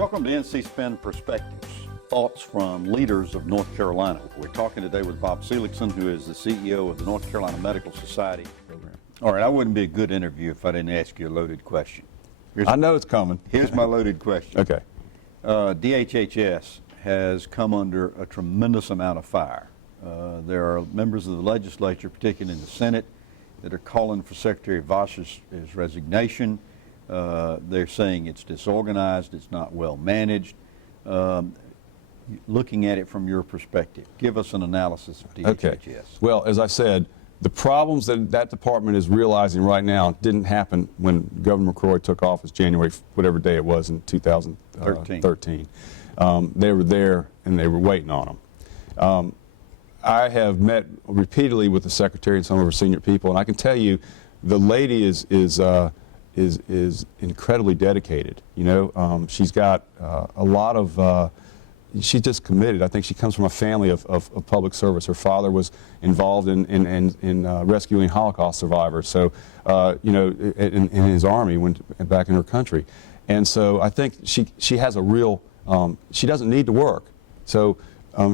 Welcome to NC Spin Perspectives, thoughts from leaders of North Carolina. We're talking today with Bob Seligson, who is the CEO of the North Carolina Medical Society program. All right, I wouldn't be a good interview if I didn't ask you a loaded question. I know it's coming. Here's my loaded question. Okay. DHHS has come under a tremendous amount of fire. There are members of the legislature, particularly in the Senate, that are calling for Secretary Voss's resignation. They're saying it's disorganized, it's not well managed. Looking at it from your perspective, give us an analysis of DHHS. Okay. Well, as I said, the problems that that department is realizing right now didn't happen when Governor McCrory took office January, whatever day it was in 2013. They were there and they were waiting on them. I have met repeatedly with the secretary and some of her senior people, and I can tell you, the lady is incredibly dedicated. You know, she's got a lot of. She's just committed. I think she comes from a family of public service. Her father was involved in rescuing Holocaust survivors. So, you know, in his army when back in her country, and so I think she has a real. She doesn't need to work. So.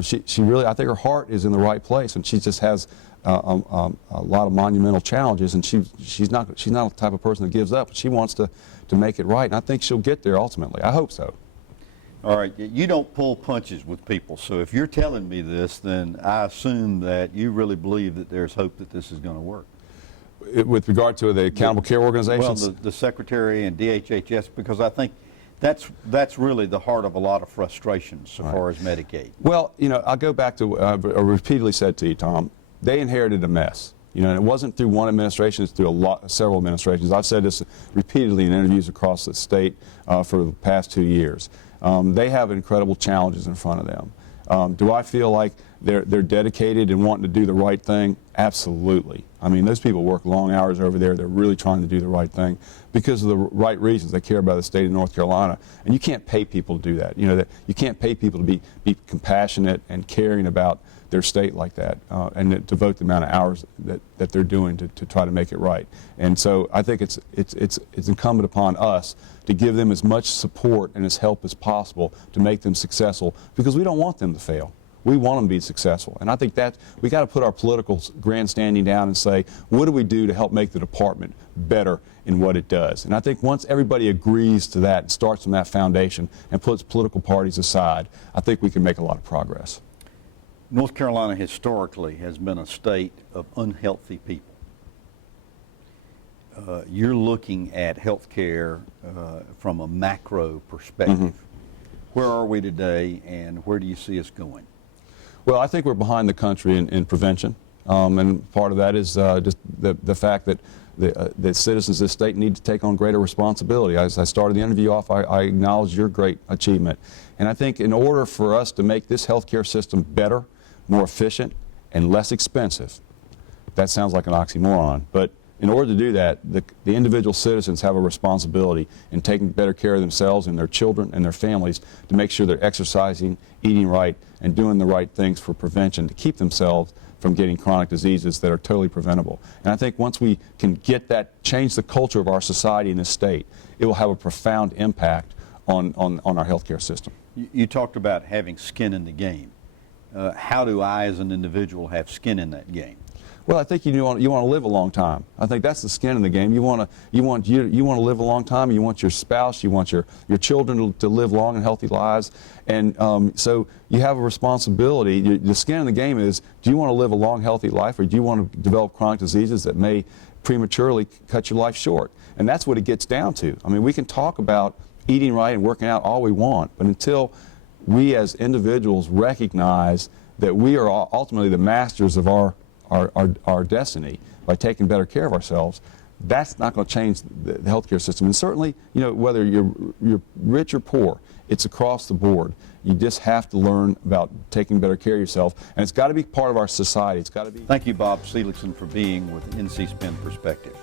She really, I think her heart is in the right place, and she just has a lot of monumental challenges, and she's not the type of person that gives up. She wants to make it right, and I think she'll get there ultimately. I hope so. All right, you don't pull punches with people, so if you're telling me this, then I assume that you really believe that there's hope that this is going to work. With regard to the accountable care organizations? Well, the Secretary and DHHS, because I think that's really the heart of a lot of frustrations so far as Medicaid. Well, you know, I'll go back to what I repeatedly said to you, Tom. They inherited a mess. You know, and it wasn't through one administration, it's through several administrations. I've said this repeatedly in interviews across the state for the past 2 years. They have incredible challenges in front of them. Do I feel like they're dedicated and wanting to do the right thing? Absolutely. I mean, those people work long hours over there. They're really trying to do the right thing because of the right reasons. They care about the state of North Carolina, and you can't pay people to do that. You know, that you can't pay people to be compassionate and caring about their state like that, and to devote the amount of hours that they're doing to try to make it right. And so I think it's incumbent upon us to give them as much support and as help as possible to make them successful, because we don't want them to fail. We want them to be successful. And I think that we got to put our political grandstanding down and say, what do we do to help make the department better in what it does? And I think once everybody agrees to that and starts from that foundation and puts political parties aside, I think we can make a lot of progress. North Carolina historically has been a state of unhealthy people. You're looking at health care from a macro perspective. Mm-hmm. Where are we today, and where do you see us going? Well, I think we're behind the country in prevention, and part of that is just the fact that the citizens of this state need to take on greater responsibility. As I started the interview off, I acknowledge your great achievement. And I think in order for us to make this healthcare system better, more efficient, and less expensive, that sounds like an oxymoron, but in order to do that, the individual citizens have a responsibility in taking better care of themselves and their children and their families to make sure they're exercising, eating right, and doing the right things for prevention to keep themselves from getting chronic diseases that are totally preventable. And I think once we can get that, change the culture of our society in this state, it will have a profound impact on our healthcare system. You talked about having skin in the game. How do I, as an individual, have skin in that game? Well, I think you want to live a long time. I think that's the skin in the game. You want to live a long time. You want your spouse, you want your children to live long and healthy lives, and so you have a responsibility. The skin in the game is: do you want to live a long, healthy life, or do you want to develop chronic diseases that may prematurely cut your life short? And that's what it gets down to. I mean, we can talk about eating right and working out all we want, but until we as individuals recognize that we are ultimately the masters of our destiny by taking better care of ourselves, that's not going to change the healthcare system. And certainly, you know, whether you're rich or poor, it's across the board. You just have to learn about taking better care of yourself, and it's got to be part of our society. It's got to be. Thank you, Bob Seligson, for being with NC Spin Perspectives.